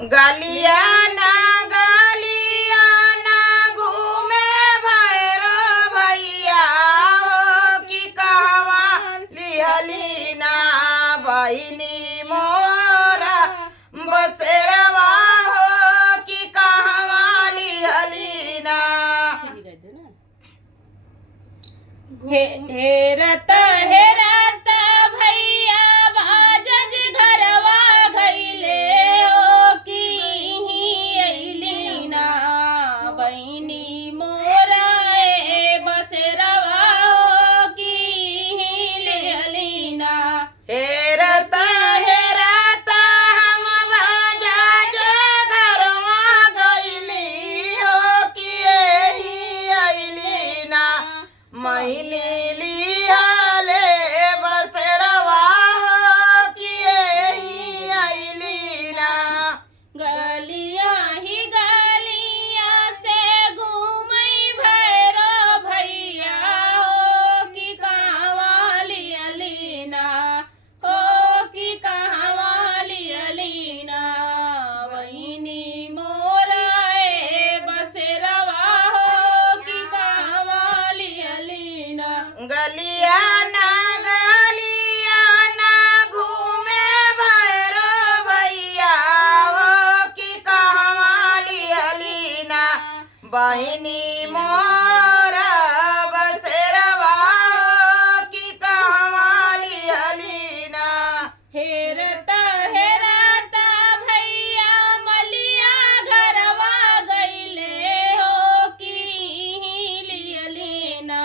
गलिया ना घूमे भैरो भैया हो कि कहवा लिहली ना बहिनी मोरा बसेड़वा हो कि कहवा लिहली ना। हेरत हेरत भैया बाजज घरवा गइले ओ की ही अइली ना बहिनी मोरा ए बसेरवा हो की ही लेली ना। हेरत हेरत हम बाजज घरवा गइली हो कि एही अइली ना मैली लिहाले बसेड़वा हो कि एही अइली ना। गलिया ही गलिया से घूमई भैरो भैया हो कि कहवा लियली ना हो कि कहवा लियली ना बहिनी मोरा ए बसेरवा हो कि कहवा लियली ना। गलिया ना घूमे भैरो भैया हो कि कहवा लिहली ना बहिनी मोरा बसेरवा हो कि कहवा लिहली ना। हेरत हेरत भैया मलिया घरवा गइले हो कि ही लियली ना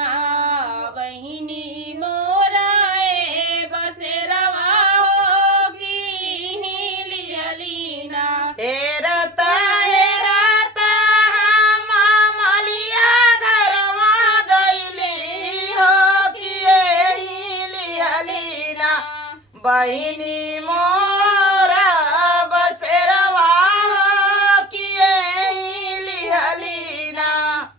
बहिनी मोरा ए बसेरवा हो कि ही लियली ना। हेरत हेरत हम मलिया घरवा गइली हो कि एही लिहली ना बहिनी मोरा बसेरवा हो कि एही लिहली ना।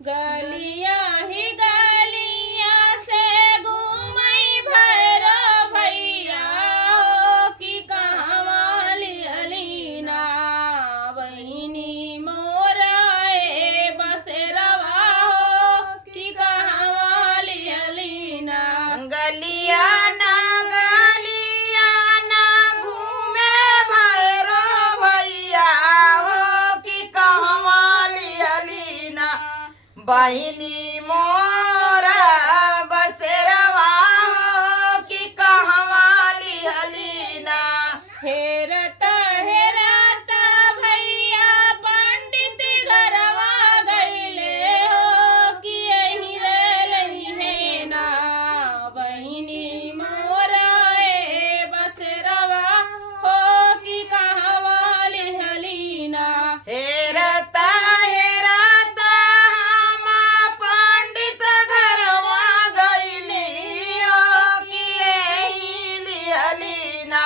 गलिया ही गलिया से घूमई भैरो भैया हो कि कहवा लिहली ना बहिनी मोरा ए बसेरवा हो कि कहवा लिहली ना। गलिया ना घूमे भैरो भैया हो कि कहवा लिहली ना बहिनी मोरा बसेरवा हो कि कहवा लिहली ना। हेरत हेरत भैया पंडित घरवा गइले हो कि एही लेलही है ना बहिनी मोरा ए बसेरवा हो कि कहवा लिहली ना। हेरत हेरत हम पंडित घरवा गइली हो कि एही लिहली ना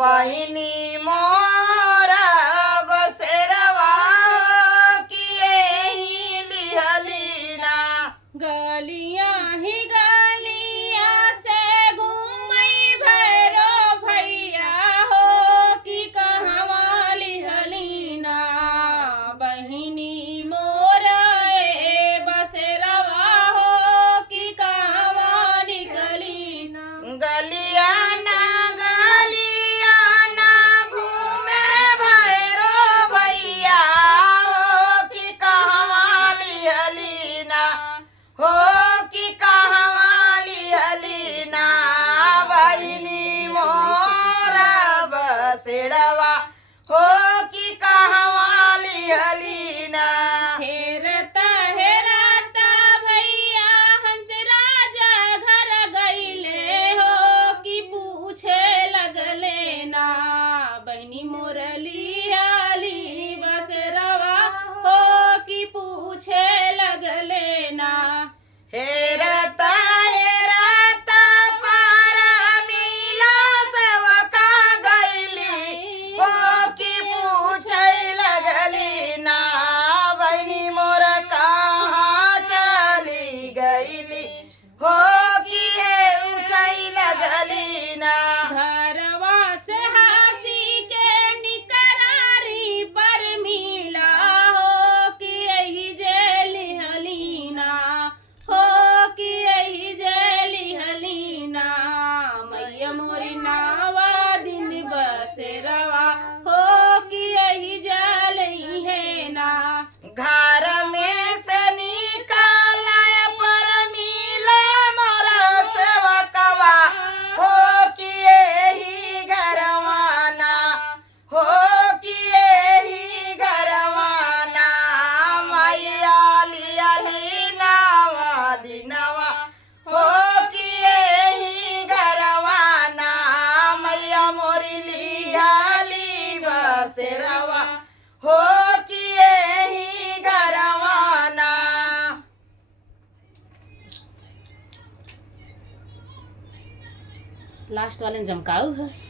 बहिनी मोरा बसेरवा हो कि एही लिहली ना। गलिया ही गलिया से घूमई भैरो भैया हो कि कहवा लिहली ना बहिनी मोरा ए बसेरवा हो कि कहवा निकली ना। गलिया ना घूमे भैरो भैया हो कि कहवा लिहली ना हो कि कहवा लिहली ना बहिनी मोरा बसेड़वा हो कि कहवा लिहली ना। हेरत हेरत भैया हंस राजा घर गइले हो कि पूछे लगले ना बहिनी मुरली आली बसेरवा हो कि पूछे लगले ना। हेरत हेरत पारा मिला सेवका गइली हो कि पूछै लगली ना रवा हो किए ही घरवाना। लास्ट वाले में जमकाऊ है।